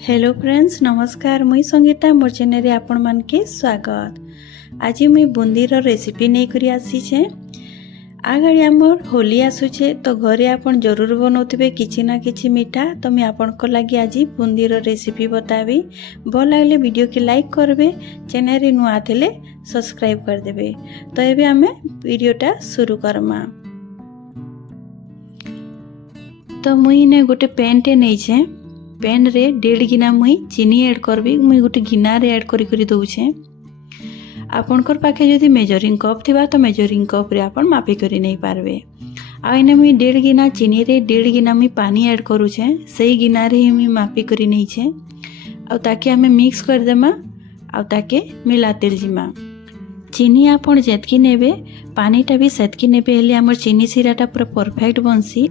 Hello friends नमस्कार मुई संगीता मोर channel रे आपण मान के स्वागत। आज मुई बुंदीर रेसिपी नहीं करी आसी छे। आगड़ी आमर होली आसुचे तो घरे आपण जरूर बनाउथिबे किछि ना किछि मीठा। तो मैं आपण को लागि आज बुंदीर रेसिपी बताबी। भल लागले वीडियो के लाइक करबे, चैनल रे नुआ थिले सब्सक्राइब कर देबे। तो एबे हमें वीडियोटा शुरू करमा। तो मुई ने गोटे पेन टे नै छे। पेन रे 1.5 गिना मुई चीनी ऐड करबी। मुई गोटे गिना रे ऐड करी दउछे। आपनकर पाखे जदि मेजरिंग कप थिबा तो मेजरिंग कप रे आपन मापी करी नहीं पारबे। आ इने मुई 1.5 गिना चीनी रे 1.5 गिना मुई पानी ऐड करूछे। सही गिना रे ही मुई मापी करी नहीं छे। आ ताके हमें मिक्स कर देमा आ ताके मिलाते जिमा। चीनी आपन जेतकी नेबे पानीटा भी सेतकी नेबे हेले हमर चीनी सिराटा पूरा परफेक्ट बनसी।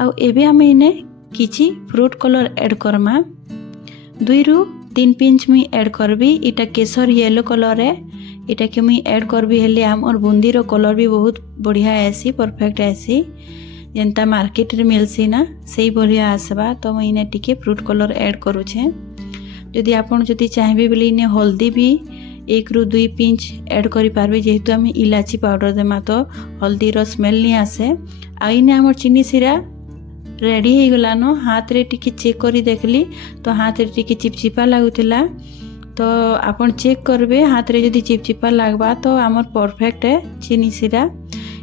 आ एबे हमें इने किछि फ्रूट कलर ऐड करमा। 2 रु 3 पिंच मुई ऐड करबी। इटा केसर येलो कलर है। इटा के मुई ऐड करबी हेले हमर बुंदीर कलर भी बहुत बढ़िया आसी, परफेक्ट आसी। जेंता मार्केट रे मिलसी ना सही बढ़िया आसबा। तो मुई इने टिके फ्रूट कलर ऐड करूछे। जदि आपन जदि चाहबे बोले इने हल्दी भी 1 रु 2 पिंच ऐड करि पारबे। जेहेतु हम इलाची पाउडर देमा तो हल्दी रो स्मेल नहीं आसे। आ इने हमर चीनी सिरा रेडी हो गलानो। हाथ रे टिके चेक करी देखली तो हाथ रे टिके चिपचिपा लागुतिला। तो आपन चेक करबे हाथ रे जदि चिपचिपा लागबा तो हमर परफेक्ट है चीनी सिरा।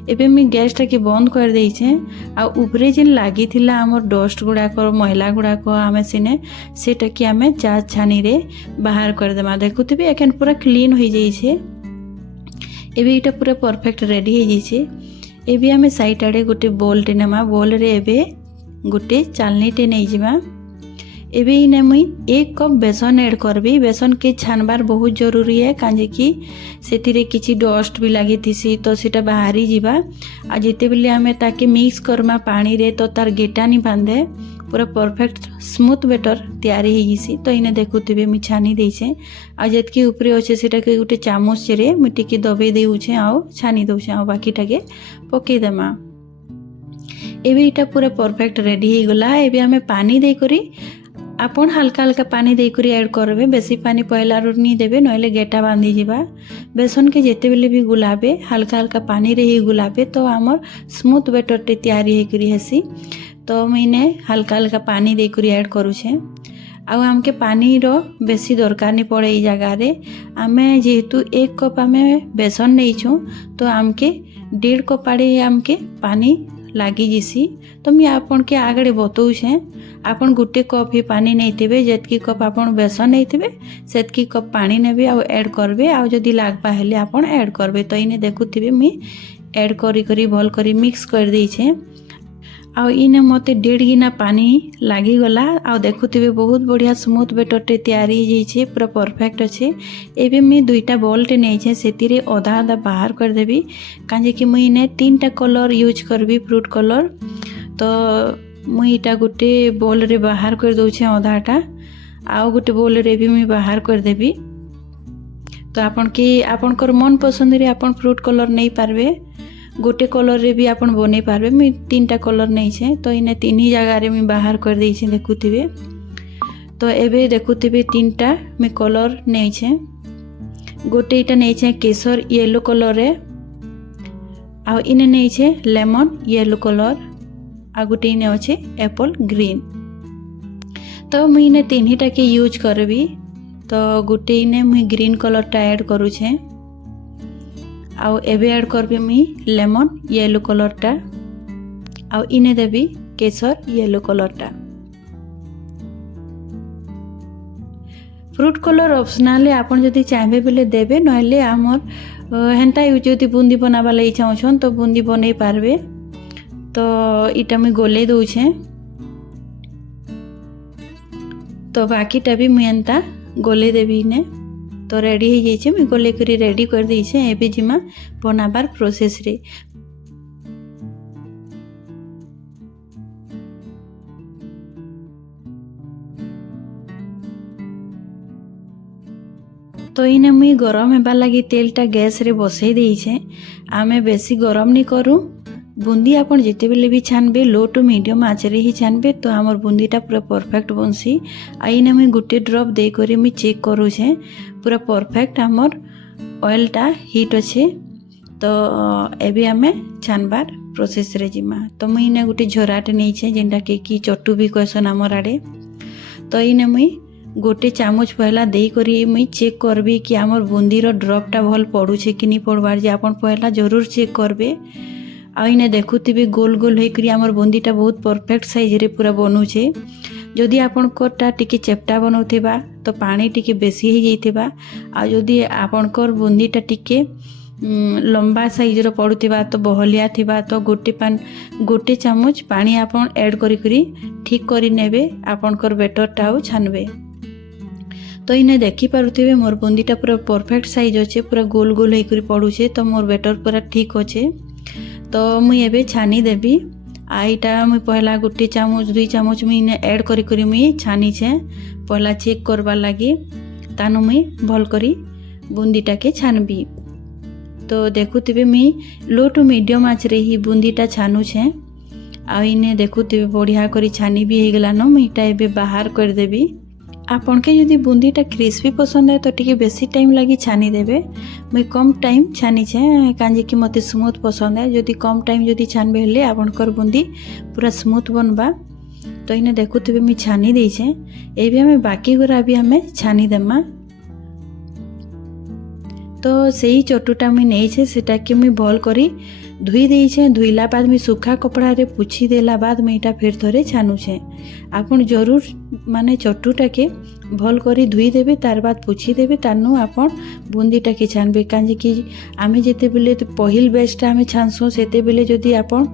एबे मी गैस टा के बंद कर देई छे। आ ऊपरे जिन लागी थिला हमर डस्ट गुडा को मैला गुडा को हमें सिने सेटा कि हमें चा छानी रे बाहर कर देमा। देखुथिबे एखन पूरा क्लीन हो जाई छे। एबे इटा पूरा परफेक्ट रेडी हो जाई छे। एबे हमें साइड आडे गोटे बोल टे नेमा। बोल रे एबे गोटे चालनी टे नहीं जिमा। एबे इने मुई 1 कप बेसन ऐड करबी। बेसन के छानबार बहुत जरूरी है काजे कि सेतिरे किछि डस्ट भी लागि थिसी तो सेटा बाहरी जिबा। आ जेते बेले हमें ताके मिक्स करमा पानी रे तो तार गेटा नहीं बांधे। पूरा परफेक्ट स्मूथ बेटर तैयारी हो जिसी। तो इने देखुथिबे मी छानी देइछे। आ जेतकी ऊपरे अछि सेटा के गोटे चामच रे मी टिके दबे देउछे आ छानी दउछे आ बाकीटा के पके देमा। एबे इटा पूरा परफेक्ट रेडी हो गला। एबे हमें पानी दे करी आपन हल्का हल्का पानी दे करी ऐड करबे। बेसी पानी पहला रो नहीं देबे नइले गेटा बांधी जिबा। बेसन के जेते बेले भी गुलाबे हल्का हल्का पानी रे ही गुलाबे तो हमर स्मूथ बेटर टे तैयारी हे करी हेसी। तो मैंने हल्का हल्का पानी दे करी ऐड करूछे। आ हमके पानी रो बेसी दरकार नहीं पड़े। ई जगह रे आमे जेहेतु 1 कप आमे बेसन नहीं छु तो हमके 1.5 कप आड़े हमके पानी लागी जिसी। तो मैं आपन के आगड़े बतौछे। आपन गोटे कप ही पानी नहीं थिबे। जेतकी कप आपन बेसन नहीं थिबे सेतकी कप पानी नेबे आ ऐड करबे। आ जदी लागबा हेले आपन ऐड करबे। तो इने देखुथिबे मी ऐड करी करी भल करी मिक्स कर देई छे। आ इने मते 1.5 गिना पानी लागी गला। आ देखुथिबे बहुत बढ़िया स्मूथ बेटर टे तैयारी हो जाई छे, पूरा परफेक्ट अछि। एबे मी 2टा बॉल टे नै छे सेतिरे आधा आधा बाहर कर देबी काजे कि मुई इने 3टा कलर यूज करबी फ्रूट कलर। तो मुई इटा गोटे बॉल रे बाहर कर दउ छे आधाटा। आ गोटे बॉल रे भी मुई बाहर कर देबी। तो आपन के आपनकर मन पसंद रे आपन फ्रूट कलर नहीं पारबे। गोटे कलर रे भी आपन बने पारबे। मुई 3टा कलर नहीं छे तो इने 3 ही जगह रे मुई बाहर कर देई छे देखुथिबे। तो एबे देखुथिबे 3टा मैं कलर नहीं छे। गोटे इटा नहीं छे केसर येलो कलर रे। आ इने नहीं छे लेमन येलो कलर। आ गोटे इने अछि एप्पल ग्रीन। तो मुई इने 3 ही टा के यूज करबी। तो गोटे इने मुई ग्रीन कलर टा ऐड करू छे। आउ एबे ऐड करबे मी लेमन येलो कलर टा। आउ इने देबी केसर येलो कलर टा। फ्रूट कलर ऑप्शनल है। आपन जदि चाहबे बोले देबे नहले हमर हेंता जदि बूंदी बनाबा लई चाहछन तो बूंदी बनै पारबे। तो इटा मैं गोले दउ छे। तो बाकीटा भी मैं एंता गोले देबी ने। तो रेडी हो जाइए। मैं गोले करी रेडी कर दी छे। एबे जिमा बनाबार प्रोसेस रे। तो इने मुई गरम हेबा लगी तेलटा गैस रे बसई देई छे। आमे बेसी गरम नहीं करू बुंदी आपन जिते बेले भी छानबे लो टू मीडियम आँच रे ही छानबे तो आमर बुंदीटा पूरा परफेक्ट बनसी। आईने मुई गुटे ड्रप दे करी मुई चेक करूछे पूरा परफेक्ट आमर ऑयलटा हीट अच्छे। तो एबे आमे छानबार प्रोसेस रे जिमा। तो मुई इने गुटे झराटे नहींछे जेनटा कि चट्टू भी कहसन आमर आड़े। तो इने मुई गोटे चामच पहला दे करी मुई चेक करबी कि आमर बुंदीर ड्रपटा भल पड़ुछे कि नहीं पड़वार जे आपन पहला जरूर चेक करबे। आ इने देखुथिबे गोल गोल होइकरी आमर बुंदीटा बहुत परफेक्ट साइज रे पूरा बनुछे। जदि आपनकोटा टिके चेप्टा बनौथिबा तो पानी टिके बेसी ही जाइथिबा। आ जदि आपनकर बुंदीटा टिके लंबा साइज रो पड़ुथिबा तो बहलिया थिबा तो गोटे चामच पानी आपन ऐड करी ठीक करी नेबे आपनकर बेटरटा आउ छानबे। तो इने देखि पारुथिबे मोर बुंदीटा पूरा परफेक्ट साइज अच्छे पूरा गोल गोल होइकरी पड़ुछे। तो मोर बेटर पूरा ठीक अच्छे। तो मुई एबे छानी देबी। आईटा मुई पहला गोटे चामच 2 चामच मुई इने ऐड करी मुई छानी छे पहला चेक करबार लागी। तानु मुई भल करी बुंदीटा के छानबी। तो देखुथिबे मुई लो टू मीडियम आँच रे ही बुंदीटा छानु छे। आ इने देखुथिबे बढ़िया करी छानी भी हेगला न। मुई इटा एबे बाहर कर देबी। आपन के यदि बुंदीटा क्रिस्पी पसंद है तो टिके बेसी टाइम लगी छानी देबे। मुई कम टाइम छानी छे कांजे कि मते स्मूथ पसंद है। जदि कम टाइम जदि छानबे हेले आपनकर बुंदी पूरा स्मूथ बनबा। तो इने देखुथिबे मुई छानी देई छे। एबे हमें बाकी गुरा भी हमें छानी देमा। तो सेही चटुटा मुई नै छे सेटा के मुई भल करी धुई देई छे। धुईला बाद मुई सूखा कपड़ा रे पुछी देला बाद मुई इटा फिर थोरे छानु छे। आपन जरूर माने चटुटा के भल करी धुई देबे तार बाद पुछी देबे तानु आपन बुंदीटा के छानबे। कांजे कि आमे जेते बेले पहिल बेचटा आमे छानसु सेते बेले जदि आपन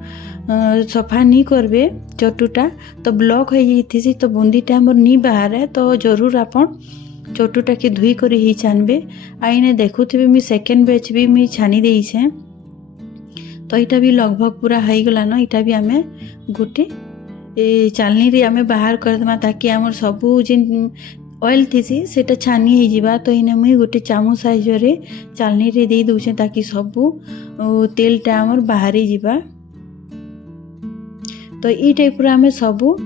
सफा नी करबे चटुटा तो ब्लॉक हो जाइथिसी तो बुंदीटा हमर नी बाहर। तो जरूर आपन चटुटा के धुई करी ही छानबे। आइने देखुथिबे मुई सेकेंड बैच भी मुई छानी देई छे। तो इटा भी लगभग पूरा हई गला न। इटा भी आमे गोटे चालनी रे आमे बाहर कर देमा ताकि हमर सबु जिन ऑयल थीसी सेटा छानी ही जिबा। तो इने मुई गोटे चामच साइज रे चालनी रे दे दउछे ताकि सबु तेलटा हमर बाहरी जिबा। तो ई टाइप रे आमे सबु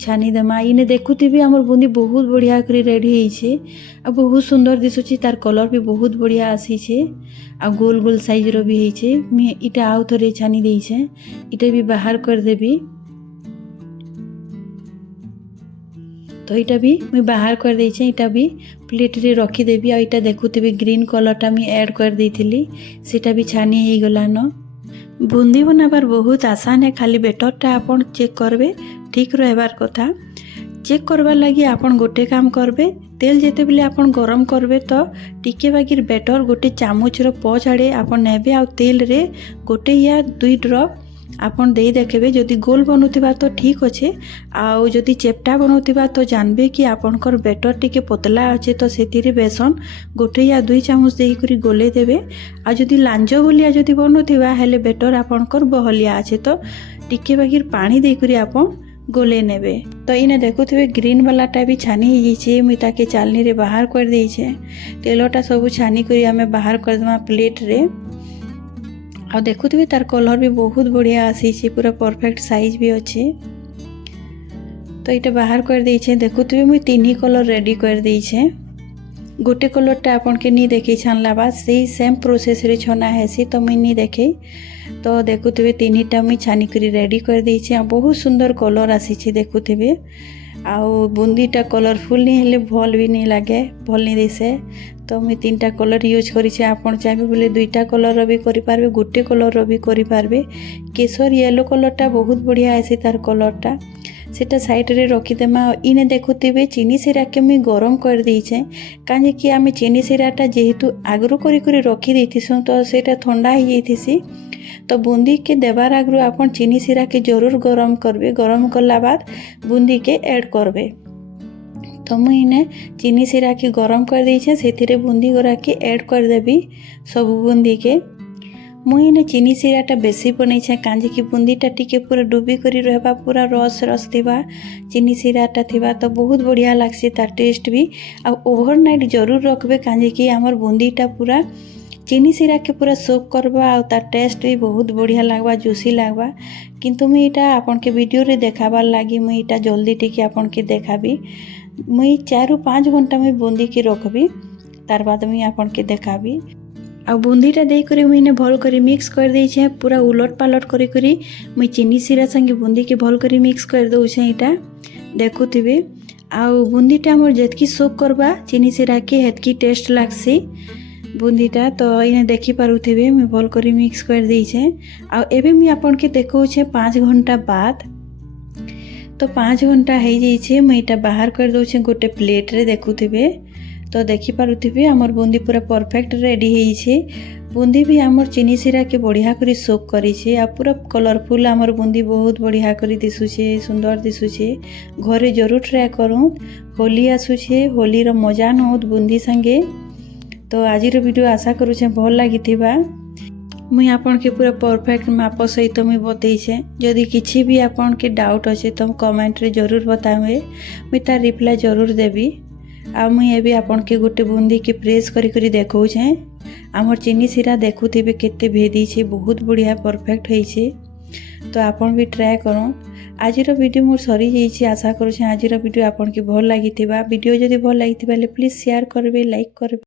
छानी देमा। इने देखुथिबे हमर बुंदी बहुत बढ़िया करी रेडी हेई छे। आ बहुत सुंदर दिसुची तार कलर भी बहुत बढ़िया आसी छे। आ गोल गोल साइज रो भी हेई छे। मी इटा आउ थरे छानी देई छे। इटा भी बाहर कर देबी। तो इटा भी मैं बाहर कर देई छे। इटा भी प्लेट रे रखी देबी। आ इटा देखुथिबे ग्रीन कलरटा मी ऐड कर देइथिली सेटा भी छानी हेई गला न। बुंदी बनाबार बहुत आसान है। खाली बेटरटा आपन चेक करबे ठीक रहबार कथा। चेक करबार लगी आपन गोटे काम करबे तेल जेते बेले आपन गरम करबे तो टिके बागिर बेटर गोटे चामच रो पच आड़े आपन नेबे। आ तेल रे गोटे या 2 ड्रप आपन देई देखबे। जदि गोल बनुथिबा तो ठीक अच्छे। आउ जदि चेप्टा बनुथिबा तो जानबे कि आपनकर बेटर टिके पतला अच्छे। तो सेतिरे बेसन गोटे या 2 चामच देई करी गोले देबे। आ जदि लांजो बोलिया जदि बनुथिबा हेले बेटर आपनकर बहलिया अच्छे तो टिके बागिर पानी देई करी आपन गोले नेबे। तो इने देखुथिबे ग्रीन वालाटा भी छानी ही छे। मुई ताके चालनी रे बाहर कर देई छे। तेलटा सब छानी करी हमें बाहर कर देमा प्लेट रे। आ देखुथिबे तार कलर भी बहुत बढ़िया आसी छे पूरा परफेक्ट साइज भी अच्छे। तो इटा बाहर कर देई छे। देखुथिबे मुई 3 कलर रेडी कर देई छे। गोटे कलरटा आपन के नी देखै छानला बाद सेही सेम प्रोसेस रे छना हेसी तो मुई नी देखै। तो देखुथिबे 3टा मुई छानी करी रेडी कर देई छे। आ बहुत सुंदर कलर आसी छे देखुथिबे। आउ बुंदीटा कलरफुल नी हेले भल भी नी लागे भल नी दिसे। तो मुई 3टा कलर यूज करी छे। आपन चाहे बोले 2टा कलर भी करि पारबे गोटे कलर भी करि पारबे। केसर येलो कलरटा बहुत बढ़िया आसी तार कलरटा सेटा साइड रे रखी देमा। इने देखुथिबे चीनी सिरा के मुई गरम कर देई छे। काजे कि आमे चीनी सिराटा जेहेतु आगरू करी करी रखी देथिसु तो सेटा ठंडा ही जाइथिसी। तो बूंदी के देबार आगरू आपन चीनी सिरा के जरूर गरम करबे। गरम करला बाद बूंदी के ऐड करबे। तो मुई इने चीनी सिरा के गरम कर देई छे सेथिरे बूंदी गोरा के ऐड कर देबी सब बूंदी के। मुई इने चीनी सिराटा बेसी बनै छे कांजे कि बूंदीटा टिके पूरा डूबी करी रहबा पूरा रस रस थिबा चीनी सिराटा थिबा तो बहुत बढ़िया लागसी तार टेस्ट भी। आ ओवरनाइट जरूर रखबे कांजे कि हमर बूंदीटा पूरा चीनी सीरा के पूरा सोक करवा और तार टेस्ट भी बहुत बढ़िया लगवा जूसी लगवा किंतु मुई इटा आपन के वीडियो रे देखाबार लागी मुई इटा जल्दी टिके आपन के देखाबी मुई 4 ରୁ 5 घंटा मुई बुंदी के रखबी तार बाद मुई आपन के देखाबी आ बुंदीटा दे करी मुई ने भल करी मिक्स कर दे छे पूरा उलट पालट करी करी मुई चीनी सीरा संगे बुंदी के भल करी मिक्स कर दउ छे इटा देखुथिबे आ बुंदीटा मोर जेतकी सोक करबा चीनी सीरा के हेतकी टेस्ट लागसी बुंदीटा तो इने देखि पारुथिबे मुई भल करी मिक्स कर दे छे आ एबे मुई आपन के देखौ छे 5 घंटा बाद तो 5 घंटा हो जाइए मुई इटा बाहर कर दउ छे गोटे प्लेट रे देखुथिबे तो देखि पारुथिबे हमर बुंदी पूरा परफेक्ट रेडी होई छे बुंदी भी हमर चीनी सीरा के बढ़िया करी सोक करी छे आ पूरा कलरफुल हमर बुंदी बहुत बढ़िया करी दिसु छे सुंदर दिसु छे घरे जरूर ट्राई करूँ होली आसु छे होली रो मजा नउत बुंदी संगे तो आजिर वीडियो आशा करू छे भल लागिथिबा मुई आपन के पूरा परफेक्ट माप सहित मुई बतई छे जदि किछि भी आपन के डाउट अच्छे तो कमेंट रे जरूर बतावे मुई तार रिप्लाई जरूर देबी आ मुई एबे आपन के गोटे बुंदी के प्रेस करी करी देखौ छे हमर चीनी सीरा देखुथिबे केते भेदी छे बहुत बढ़िया परफेक्ट होई छे तो आपन भी ट्राई करूँ आजिर वीडियो मोर सरी जाइए आशा करू आजिर वीडियो आपन के भल लागिथिबा वीडियो जदि भल लागिथिबा प्लीज शेयर करबे लाइक करबे।